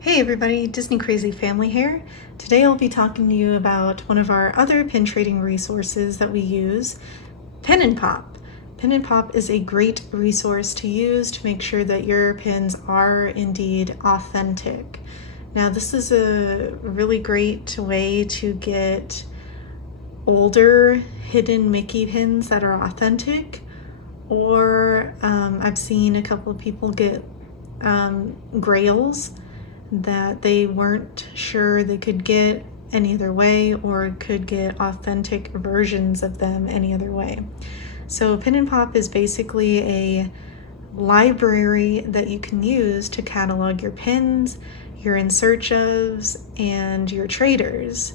Hey everybody, Disney Crazy Family here. Today I'll be talking to you about one of our other pin trading resources that we use, PinandPop. PinandPop is a great resource to use to make sure that your pins are indeed authentic. Now this is a really great way to get older hidden Mickey pins that are authentic, or I've seen a couple of people get grails that they weren't sure they could get any other way, or could get authentic versions of them any other way. So PinandPop is basically a library that you can use to catalog your pins, your in search ofs, and your traders.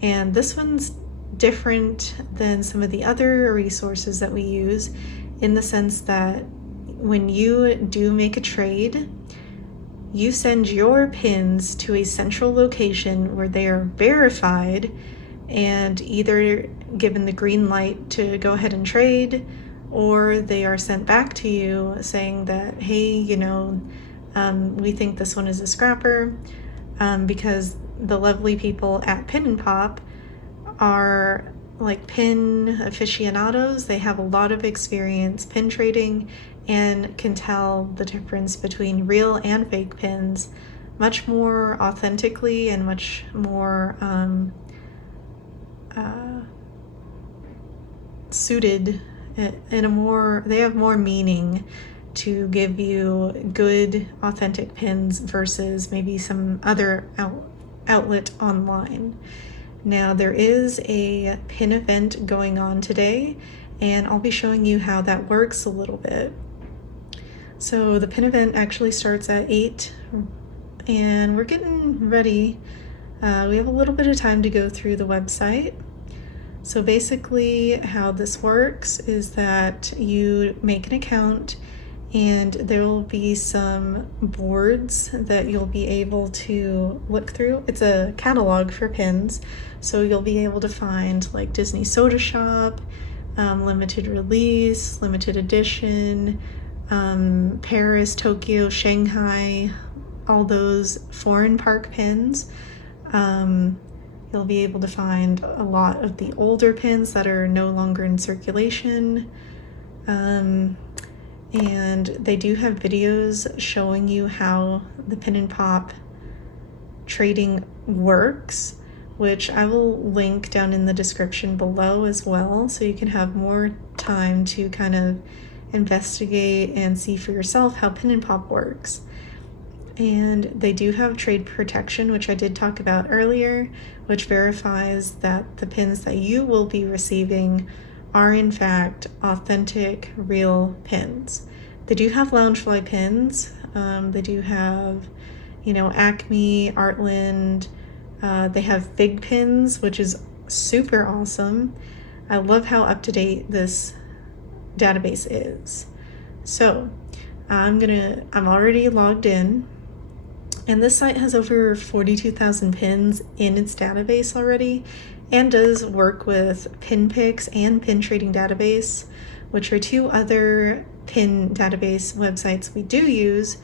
And this one's different than some of the other resources that we use in the sense that when you do make a trade, you send your pins to a central location where they are verified and either given the green light to go ahead and trade, or they are sent back to you saying that, hey, we think this one is a scrapper, because the lovely people at PinandPop are like pin aficionados. They have a lot of experience pin trading and can tell the difference between real and fake pins much more authentically and much more suited in a more, they have more meaning to give you good authentic pins versus maybe some other outlet online. Now there is a pin event going on today, and I'll be showing you how that works a little bit. So the pin event actually starts at 8, and we're getting ready. We have a little bit of time to go through the website. So basically how this works is that you make an account, and there will be some boards that you'll be able to look through. It's a catalog for pins, so you'll be able to find like Disney Soda Shop, limited release, limited edition, Paris, Tokyo, Shanghai, all those foreign park pins. You'll be able to find a lot of the older pins that are no longer in circulation. And they do have videos showing you how the PinandPop trading works, which I will link down in the description below as well, so you can have more time to kind of investigate and see for yourself how PinandPop works. And they do have trade protection, which I did talk about earlier, which verifies that the pins that you will be receiving are in fact authentic, real pins. They do have Loungefly pins. They do have, Acme, Artland. They have Big pins, which is super awesome. I love how up to date this database is. So I'm already logged in, and this site has over 42,000 pins in its database already, and does work with PinPix and Pin Trading Database, which are two other pin database websites we do use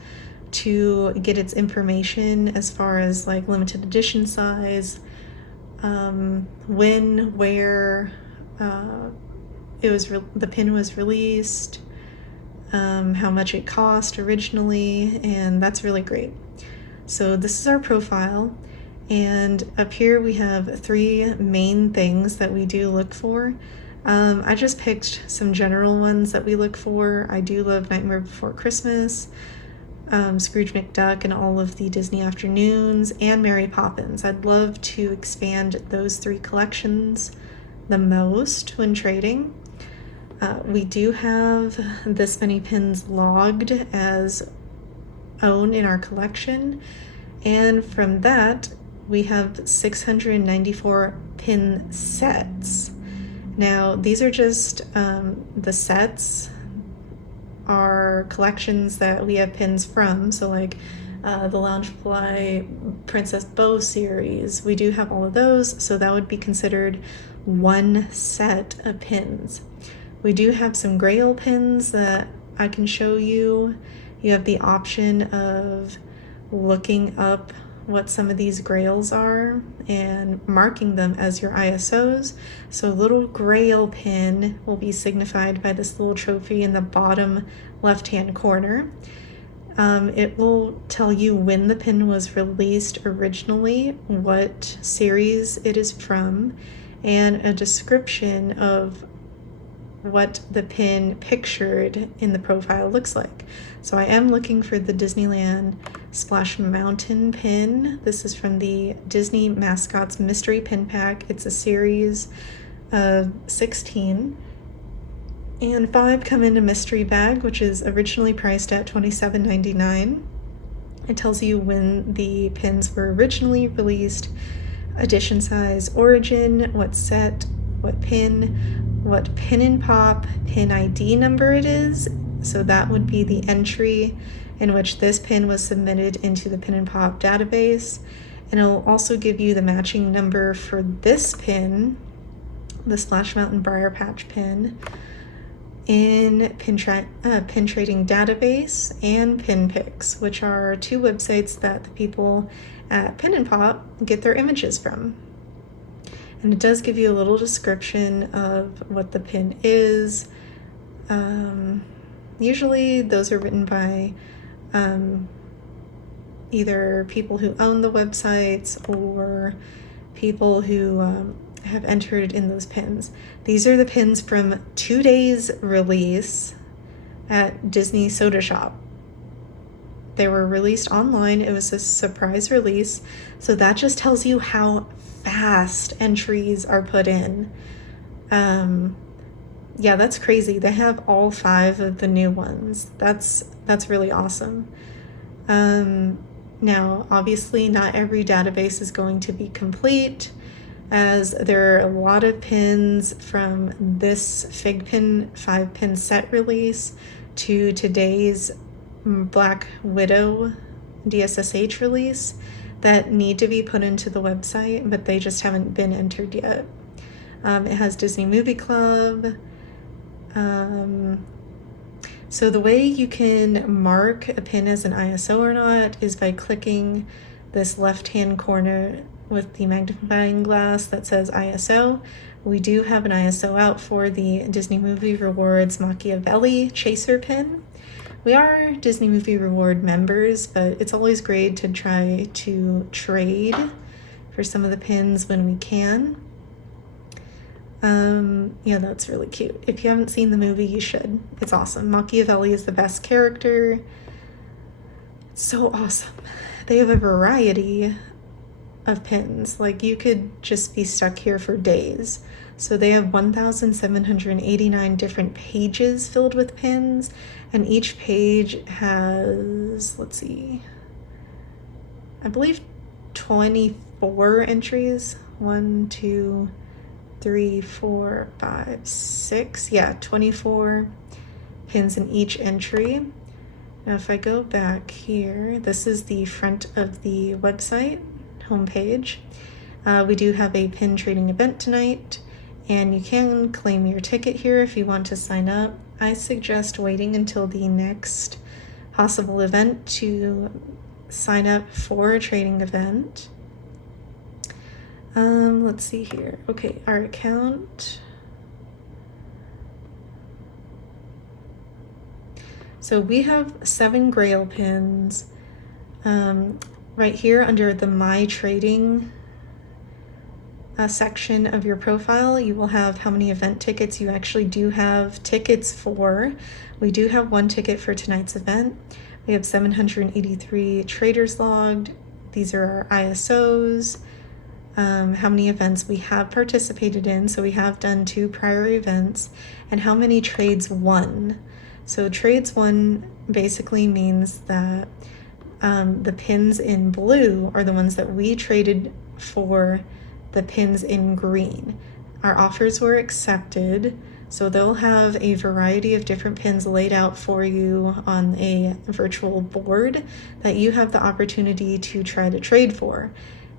to get its information as far as like limited edition size, when, where the pin was released, how much it cost originally, and that's really great. So this is our profile, and up here we have 3 main things that we do look for. I just picked some general ones that we look for. I do love Nightmare Before Christmas, Scrooge McDuck and all of the Disney Afternoons, and Mary Poppins. I'd love to expand those 3 collections the most when trading. We do have this many pins logged as own in our collection, and from that we have 694 pin sets. Now these are just the sets are collections that we have pins from, so like the Loungefly Princess Bow series, we do have all of those, so that would be considered one set of pins. We do have some Grail pins that I can show you. You have the option of looking up what some of these grails are and marking them as your ISOs. So little grail pin will be signified by this little trophy in the bottom left-hand corner. It will tell you when the pin was released originally, what series it is from, and a description of what the pin pictured in the profile looks like. So I am looking for the Disneyland Splash Mountain pin. This is from the Disney Mascots Mystery Pin Pack. It's a series of 16. And 5 come in a mystery bag, which is originally priced at $27.99. It tells you when the pins were originally released, edition size, origin, what set, what PinandPop pin ID number it is. So that would be the entry in which this pin was submitted into the PinandPop database. And it'll also give you the matching number for this pin, the Splash Mountain Briar Patch pin, in Pin Trading Database and PinPix, which are 2 websites that the people at PinandPop get their images from. And it does give you a little description of what the pin is. Usually those are written by either people who own the websites or people who have entered in those pins. These are the pins from 2 days release at Disney Soda Shop. They were released online. It was a surprise release. So that just tells you how fast entries are put in. Yeah, that's crazy. They have all 5 of the new ones. That's really awesome. Now, obviously, not every database is going to be complete, as there are a lot of pins from this Fig Pin 5-pin set release to today's Black Widow DSSH release that need to be put into the website, but they just haven't been entered yet. It has Disney Movie Club. So the way you can mark a pin as an ISO or not is by clicking this left-hand corner with the magnifying glass that says ISO. We do have an ISO out for the Disney Movie Rewards Machiavelli Chaser pin. We are Disney Movie Reward members, but it's always great to try to trade for some of the pins when we can. Yeah, that's really cute. If you haven't seen the movie, you should. It's awesome. Machiavelli is the best character. It's so awesome. They have a variety of pins. Like, you could just be stuck here for days. So they have 1,789 different pages filled with pins, and each page has, let's see, I believe 24 entries. 1, 2, 3, 4, 5, 6. Yeah, 24 pins in each entry. Now, if I go back here, this is the front of the website homepage. We do have a pin trading event tonight, and you can claim your ticket here if you want to sign up. I suggest waiting until the next possible event to sign up for a trading event. Let's see here. Okay, our account. So we have 7 Grail pins. Right here under the My Trading section of your profile, you will have how many event tickets you actually do have tickets for. We do have 1 ticket for tonight's event. We have 783 traders logged. These are our ISOs. How many events we have participated in. So we have done 2 prior events, and how many trades won. So trades won basically means that the pins in blue are the ones that we traded for the pins in green. Our offers were accepted, so they'll have a variety of different pins laid out for you on a virtual board that you have the opportunity to try to trade for.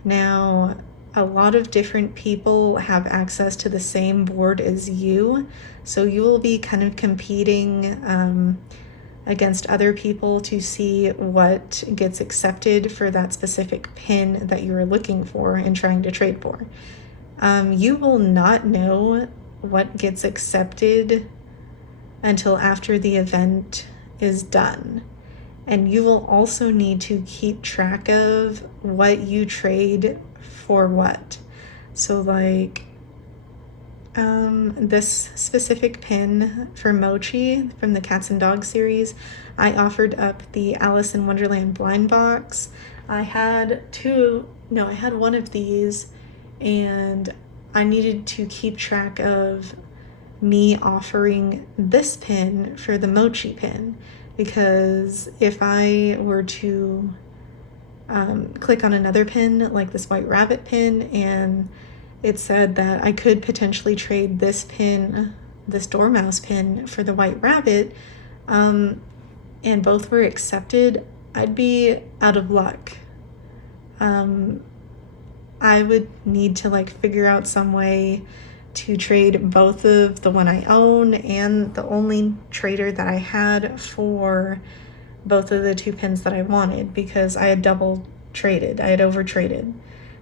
Now, a lot of different people have access to the same board as you, so you will be kind of competing against other people to see what gets accepted for that specific pin that you are looking for and trying to trade for. You will not know what gets accepted until after the event is done. And you will also need to keep track of what you trade for what. So like this specific pin for Mochi from the Cats and Dogs series, I offered up the Alice in Wonderland blind box. I had one of these, and I needed to keep track of me offering this pin for the Mochi pin, because if I were to click on another pin like this White Rabbit pin, and it said that I could potentially trade this pin, this Dormouse pin, for the White Rabbit, and both were accepted, I'd be out of luck. I would need to like figure out some way to trade both of the one I own and the only trader that I had for both of the two pins that I wanted, because I had double traded, I had over traded.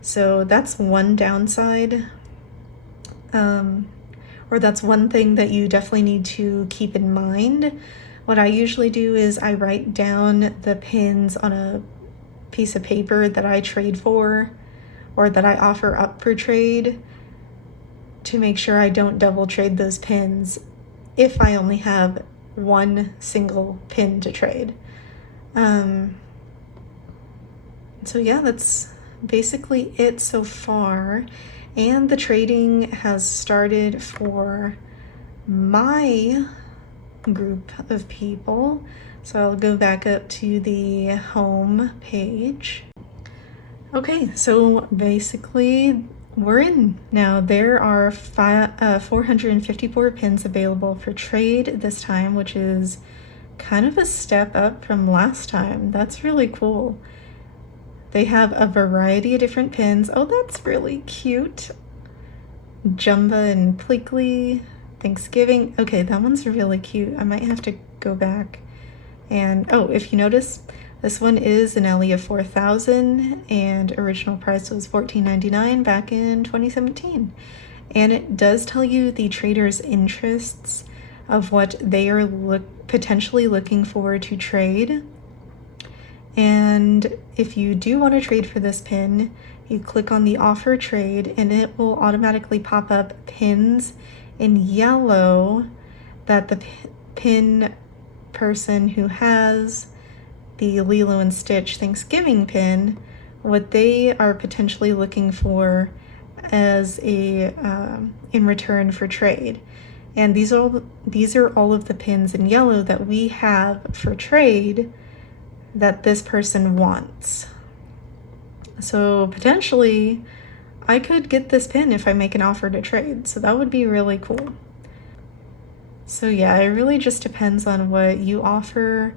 So that's one downside, or that's one thing that you definitely need to keep in mind. What I usually do is I write down the pins on a piece of paper that I trade for, or that I offer up for trade, to make sure I don't double trade those pins if I only have one single pin to trade. So yeah, that's basically it so far. And the trading has started for my group of people. So I'll go back up to the home page. Okay, so basically we're in now. There are 454 pins available for trade this time, which is kind of a step up from last time. That's really cool. They have a variety of different pins. Oh, that's really cute. Jumba and Pleakley, Thanksgiving. Okay, that one's really cute. I might have to go back. And oh, if you notice, this one is an LE of 4,000, and original price was $14.99 back in 2017. And it does tell you the trader's interests of what they are potentially looking for to trade. And if you do want to trade for this pin, you click on the offer trade, and it will automatically pop up pins in yellow that the pin person who has the Lilo and Stitch Thanksgiving pin, what they are potentially looking for as a in return for trade. And these are all of the pins in yellow that we have for trade that this person wants. So potentially I could get this pin if I make an offer to trade, so that would be really cool. So yeah, it really just depends on what you offer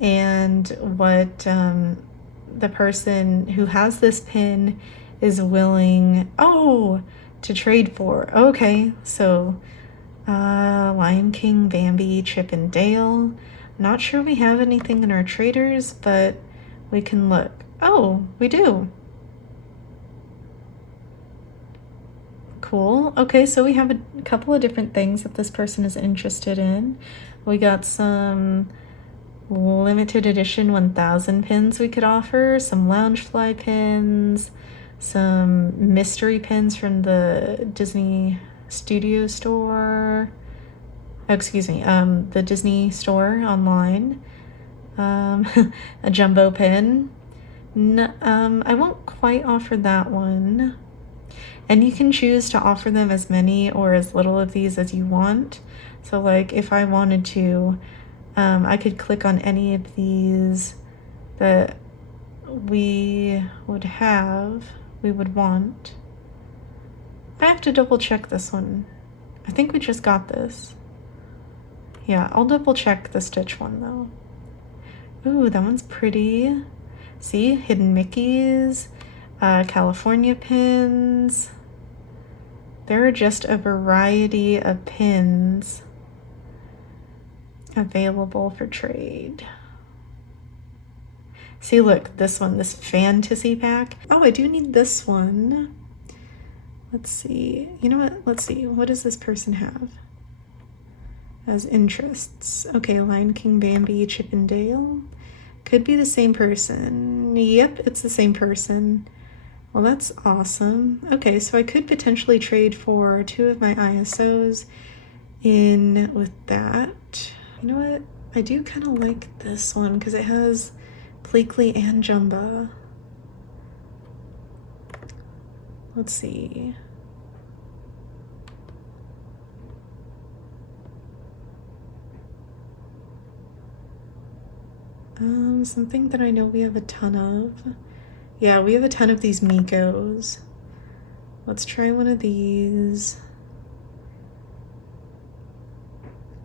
and what the person who has this pin is willing to trade for. Okay, so Lion King, Bambi, Chip and Dale. Not sure we have anything in our traders, but we can look. Oh, we do. Cool. Okay, so we have a couple of different things that this person is interested in. We got some limited edition 1000 pins we could offer, some Loungefly pins, some mystery pins from the Disney Studio store. The Disney store online. A jumbo pin. I won't quite offer that one. And you can choose to offer them as many or as little of these as you want. So like if I wanted to, I could click on any of these that we would want. I have to double check this one. I think we just got this. Yeah, I'll double check the Stitch one though. Ooh, that one's pretty. See, hidden Mickeys, California pins. There are just a variety of pins. available for trade. See, look, this one, this fantasy pack. Oh, I do need this one. Let's see. You know what? Let's see. What does this person have as interests? Okay, Lion King, Bambi, Chippendale. Could be the same person. Yep, it's the same person. Well, that's awesome. Okay, so I could potentially trade for 2 of my ISOs in with that. You know what? I do kind of like this one because it has Pleakley and Jumba. Let's see. Something that I know we have a ton of. Yeah, we have a ton of these Mikos. Let's try one of these.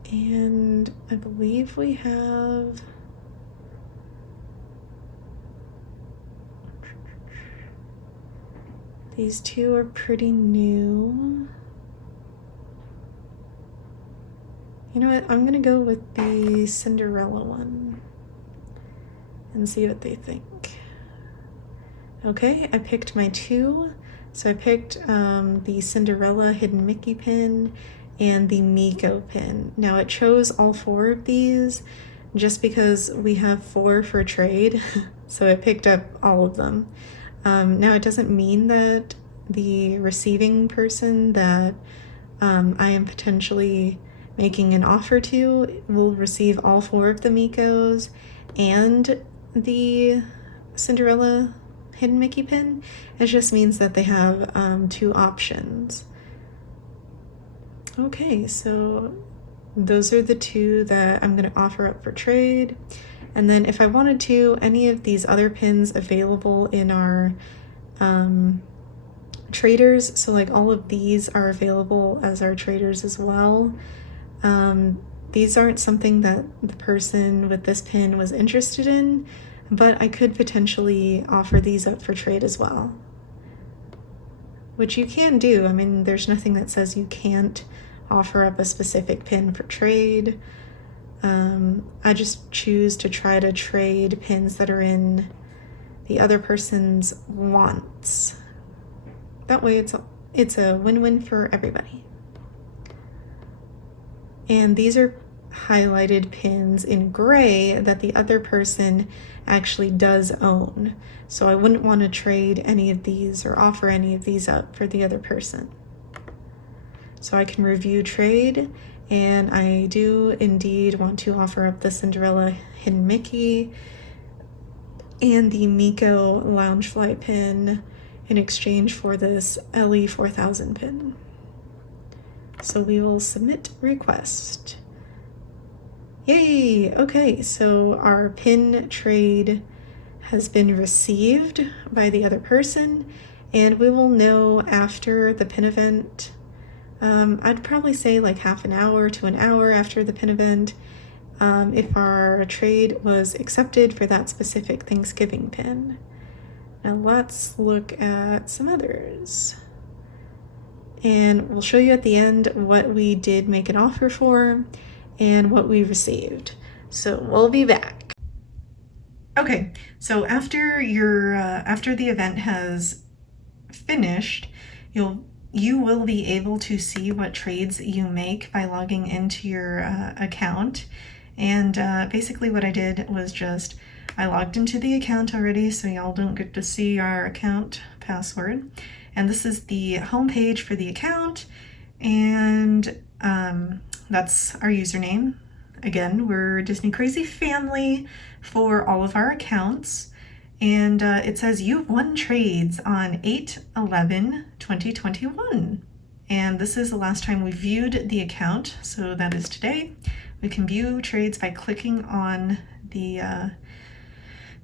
And I believe we have... These 2 are pretty new. You know what? I'm gonna go with the Cinderella one and see what they think. Okay, I picked my 2. So I picked the Cinderella Hidden Mickey pin and the Miko pin. Now it chose all 4 of these just because we have 4 for trade. So I picked up all of them. Now it doesn't mean that the receiving person that I am potentially making an offer to will receive all 4 of the Mikos and the Cinderella Hidden Mickey pin. It just means that they have 2 options. Okay, so those are the 2 that I'm going to offer up for trade. And then if I wanted to, any of these other pins available in our traders, so like all of these are available as our traders as well. These aren't something that the person with this pin was interested in, but I could potentially offer these up for trade as well. Which you can do. I mean, there's nothing that says you can't offer up a specific pin for trade. I just choose to try to trade pins that are in the other person's wants. That way it's a win-win for everybody. And these are highlighted pins in gray that the other person actually does own. So I wouldn't want to trade any of these or offer any of these up for the other person. So I can review trade, and I do indeed want to offer up the Cinderella Hidden Mickey and the Miko Loungefly pin in exchange for this LE 4000 pin. So we will submit request. Yay! Okay, so our pin trade has been received by the other person, and we will know after the pin event. I'd probably say like half an hour to an hour after the pin event, if our trade was accepted for that specific Thanksgiving pin. Now let's look at some others. And we'll show you at the end what we did make an offer for and what we received. So we'll be back. Okay, so after the event has finished, you will be able to see what trades you make by logging into your account. And basically what I did was I logged into the account already, so y'all don't get to see our account password. And this is the home page for the account, and that's our username. Again, we're Disney Crazy Family for all of our accounts. And it says you've won trades on 8/11/2021. And this is the last time we viewed the account, so that is today. We can view trades by clicking on the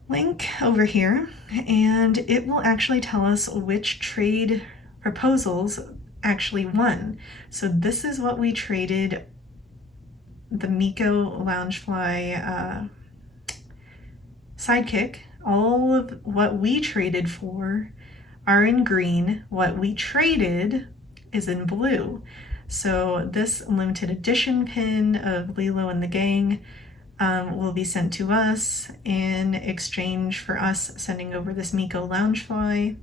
link over here, and it will actually tell us which trade proposals actually won. So this is what we traded: the Miko Loungefly Sidekick. All of what we traded for are in green. What we traded is in blue. So this limited edition pin of Lilo and the Gang will be sent to us in exchange for us sending over this Miko Loungefly.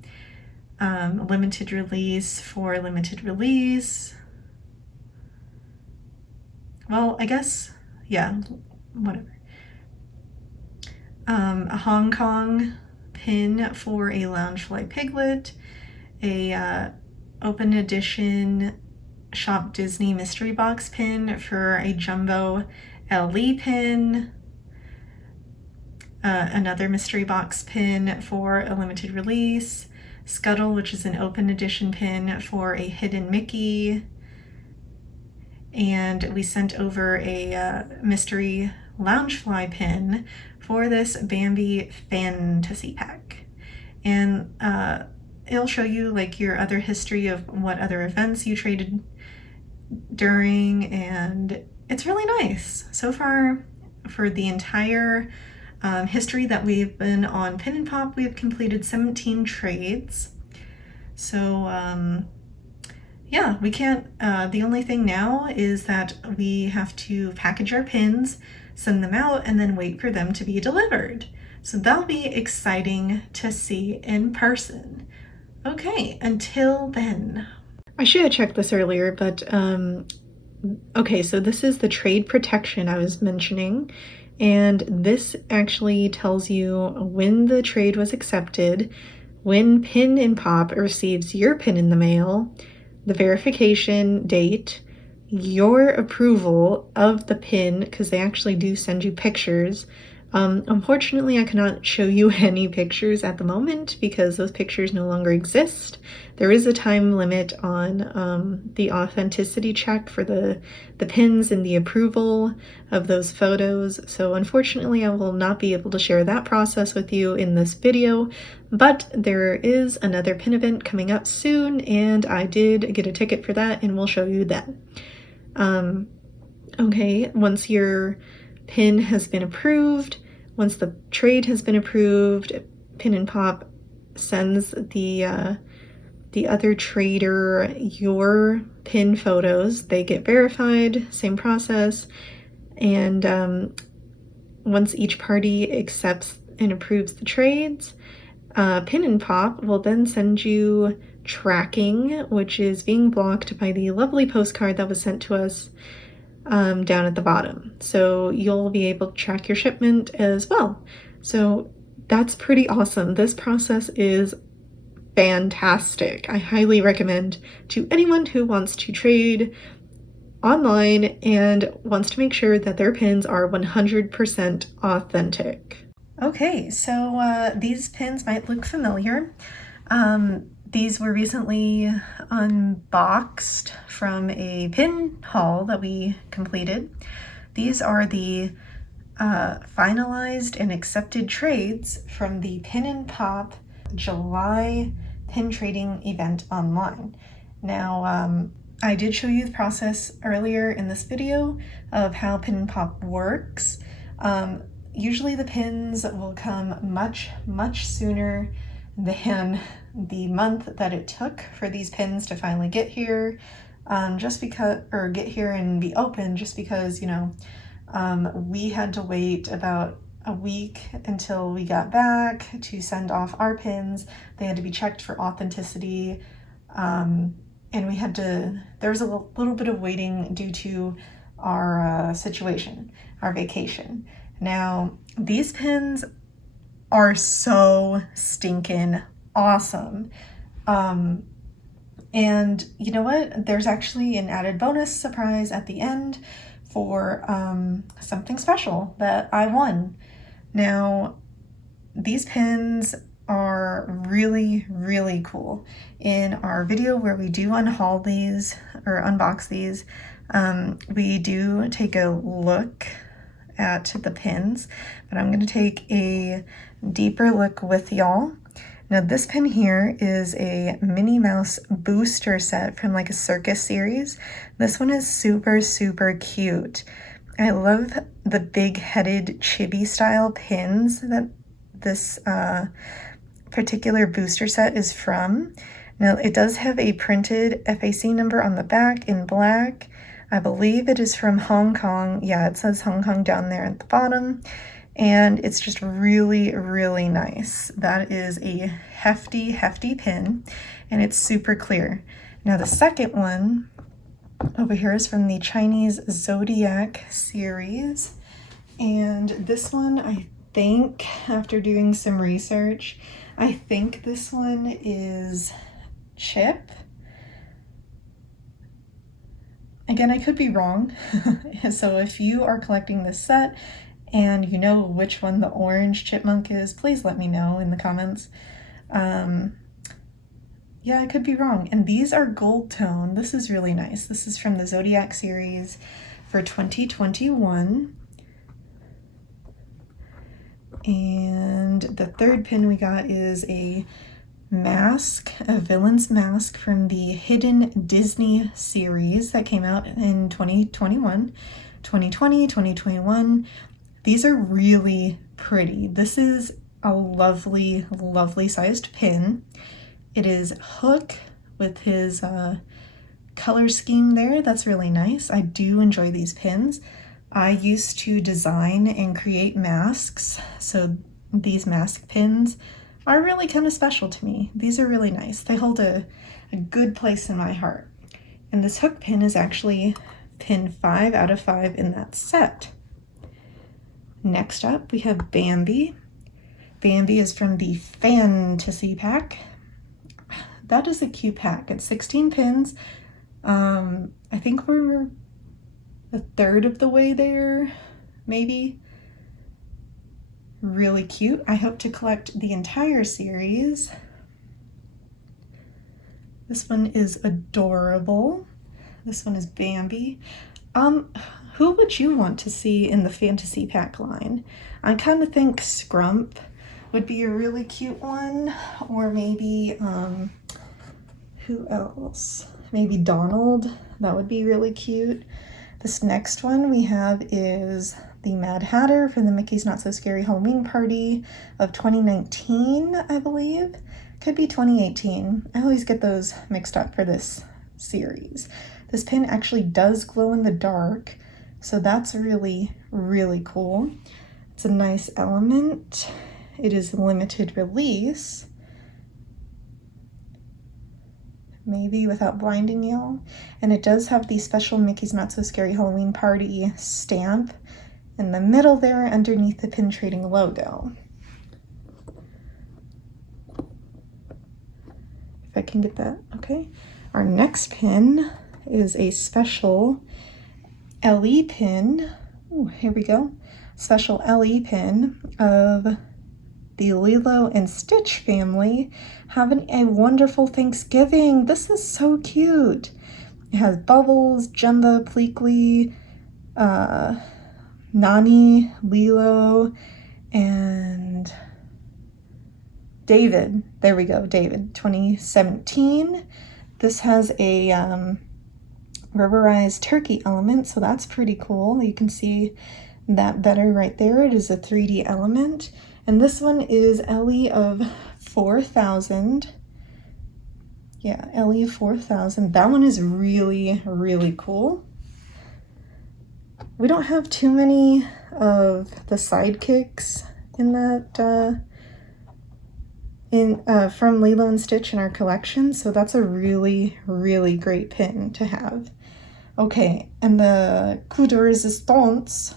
Limited release for limited release. Well, I guess, yeah, whatever. A Hong Kong pin for a Loungefly Piglet, a open edition Shop Disney Mystery Box pin for a Jumbo LE pin, another Mystery Box pin for a limited release, Scuttle, which is an open edition pin for a Hidden Mickey, and we sent over a Mystery Loungefly pin for this Bambi Fantasy Pack. And it'll show you like your other history of what other events you traded during, and it's really nice. So far, for the entire history that we've been on PinandPop, we have completed 17 trades. So yeah, we can't, the only thing now is that we have to package our pins, send them out, and then wait for them to be delivered. So that'll be exciting to see in person. Okay, until then. I should have checked this earlier, but okay, so this is the trade protection I was mentioning, and this actually tells you when the trade was accepted, when PinandPop receives your pin in the mail, the verification date, your approval of the pin, because they actually do send you pictures. Unfortunately, I cannot show you any pictures at the moment because those pictures no longer exist. There is a time limit on the authenticity check for the pins and the approval of those photos. So unfortunately, I will not be able to share that process with you in this video, but there is another pin event coming up soon, and I did get a ticket for that, and we'll show you that. Okay, once your pin has been approved, once the trade has been approved, PinandPop sends the other trader your pin photos. They get verified, same process, and once each party accepts and approves the trades, PinandPop will then send you tracking, which is being blocked by the lovely postcard that was sent to us down at the bottom. So you'll be able to track your shipment as well. So that's pretty awesome. This process is fantastic. I highly recommend to anyone who wants to trade online and wants to make sure that their pins are 100% authentic. Okay, so these pins might look familiar. These were recently unboxed from a pin haul that we completed. These are the finalized and accepted trades from the PinandPop July pin trading event online. Now, I did show you the process earlier in this video of how PinandPop works. Usually the pins will come much sooner than the month that it took for these pins to finally get here, get here and be open, just because, you know, we had to wait about a week until we got back to send off our pins. They had to be checked for authenticity, and there was a little bit of waiting due to our situation, our vacation. Now, these pins are so stinking awesome. And you know what? There's actually an added bonus surprise at the end for something special that I won. Now, these pins are really cool. In our video where we do unhaul these or unbox these, we do take a look at the pins, but I'm going to take a deeper look with y'all. Now this pin here is a Minnie Mouse booster set from like a circus series. This one is super cute. I love the big-headed chibi style pins that this particular booster set is from. Now it does have a printed FAC number on the back in black. I believe it is from Hong Kong. Yeah, it says Hong Kong down there at the bottom. And it's just really, really nice. That is a hefty, hefty pin, and it's super clear. Now the second one over here is from the Chinese Zodiac series. And this one, I think, after doing some research, I think this one is chip. Again, I could be wrong. So if you are collecting this set and you know which one the orange chipmunk is, please let me know in the comments. Yeah, I could be wrong. And these are gold tone. This is really nice. This is from the Zodiac series for 2021. And the third pin we got is a mask, a villain's mask from the Hidden Disney series that came out in 2021, 2020, 2021. These are really pretty. This is a lovely, lovely sized pin. It is Hook with his color scheme there. That's really nice. I do enjoy these pins. I used to design and create masks, so these mask pins are really kind of special to me. These are really nice. They hold a good place in my heart. And this hook pin is actually pin 5 out of 5 in that set. Next up, we have Bambi. Bambi is from the Fantasy pack. That is a cute pack. It's 16 pins. I think we're a third of the way there, maybe. Really cute. I hope to collect the entire series. This one is adorable. This one is Bambi. Who would you want to see in the Fantasy pack line? I kind of think Scrump would be a really cute one, or maybe who else? Maybe Donald. That would be really cute. This next one we have is the Mad Hatter from the Mickey's Not So Scary Halloween Party of 2019, I believe. Could be 2018. I always get those mixed up for this series. This pin actually does glow in the dark, so that's really, really cool. It's a nice element. It is limited release. Maybe without blinding y'all. And it does have the special Mickey's Not So Scary Halloween Party stamp in the middle there underneath the pin trading logo. If I can get that, okay. Our next pin is a special LE pin. Ooh, here we go. Special LE pin of the Lilo and Stitch family having a wonderful Thanksgiving. This is so cute. It has Bubbles, Jumba, Pleakley, Nani, Lilo, and David. There we go, David, 2017. This has a rubberized turkey element, so that's pretty cool. You can see that better right there. It is a 3D element. And this one is LE of 4,000. Yeah, LE of 4,000. That one is really, really cool. We don't have too many of the sidekicks in that, from Lilo and Stitch in our collection, so that's a really, really great pin to have. Okay, and the coup de resistance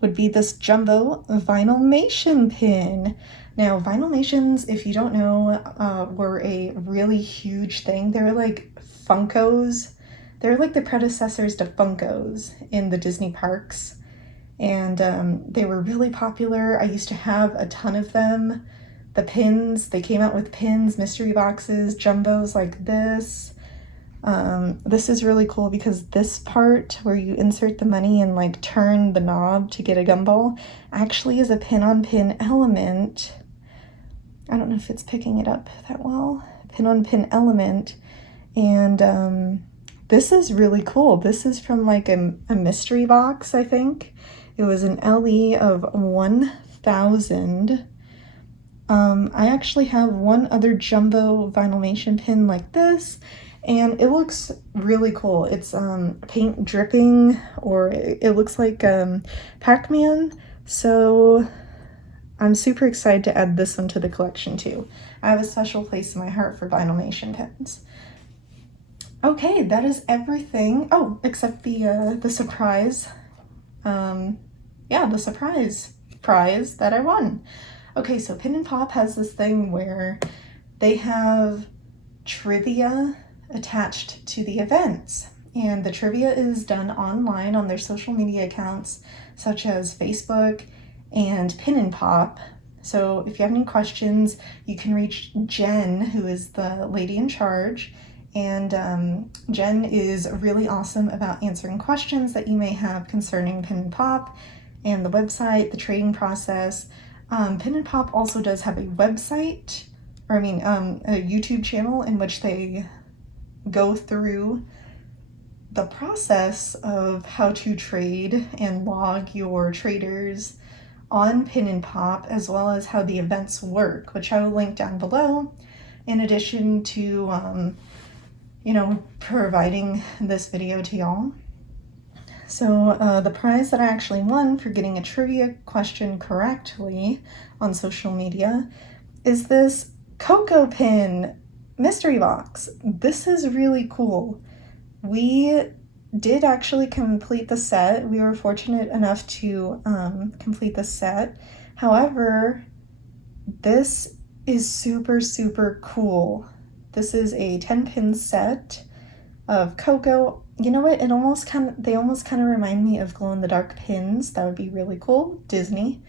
would be this jumbo Vinylmation pin. Now, Vinylmations, if you don't know, were a really huge thing. They're like Funkos. They're like the predecessors to Funkos in the Disney parks. And they were really popular. I used to have a ton of them. The pins, they came out with pins, mystery boxes, jumbos like this. This is really cool because this part where you insert the money and like turn the knob to get a gumball actually is a pin-on-pin element. I don't know if it's picking it up that well. Pin-on-pin element. And this is really cool. This is from like a mystery box, I think. It was an LE of 1,000. I actually have one other jumbo Vinylmation pin like this, and it looks really cool. It's paint dripping, or it looks like Pac-Man, so I'm super excited to add this one to the collection too. I have a special place in my heart for Vinylmation pins. Okay, that is everything. Oh, except the surprise. Yeah, the surprise prize that I won. Okay, so PinandPop has this thing where they have trivia attached to the events, and the trivia is done online on their social media accounts such as Facebook and PinandPop. So if you have any questions, you can reach Jenn, who is the lady in charge, and Jenn is really awesome about answering questions that you may have concerning PinandPop and the website, the trading process. PinandPop also does have a website, or a YouTube channel in which they go through the process of how to trade and log your traders on PinandPop, as well as how the events work, which I will link down below, in addition to providing this video to y'all. So the prize that I actually won for getting a trivia question correctly on social media is this Coco Pin Mystery Box. This is really cool. We did actually complete the set. We were fortunate enough to complete the set. However, this is super, super cool. This is a 10-pin set of Coco. You know what? They almost kind of remind me of glow-in-the-dark pins. That would be really cool. Disney.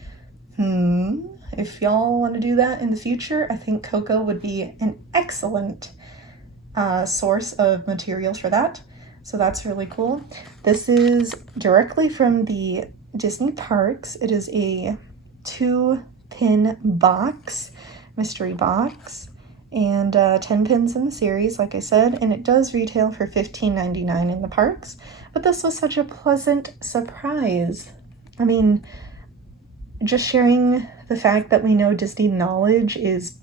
If y'all want to do that in the future, I think Coco would be an excellent source of materials for that. So that's really cool. This is directly from the Disney parks. It is a 2-pin box, mystery box, and 10 pins in the series, like I said, and it does retail for $15.99 in the parks. But this was such a pleasant surprise. I mean, just sharing the fact that we know Disney knowledge is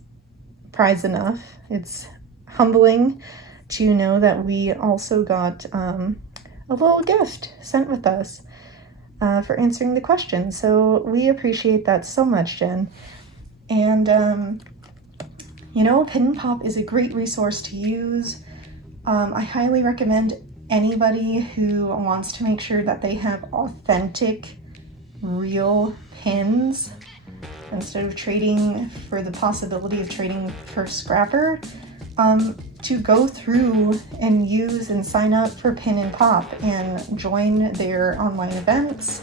prize enough. It's humbling to know that we also got a little gift sent with us for answering the question. So we appreciate that so much, Jenn. And PinandPop is a great resource to use. I highly recommend anybody who wants to make sure that they have authentic, real pins instead of trading for the possibility of trading for scrapper, to go through and use and sign up for PinandPop and join their online events,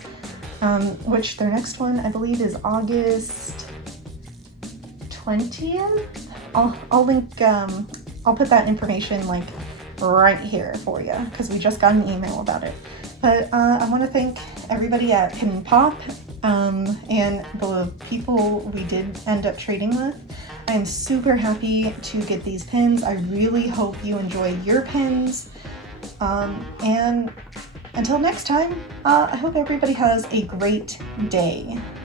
which their next one I believe is August 20th. I'll link, I'll put that information like right here for you because we just got an email about it. But I want to thank everybody at PinandPop and the people we did end up trading with. I'm super happy to get these pins. I really hope you enjoy your pins. And until next time, I hope everybody has a great day.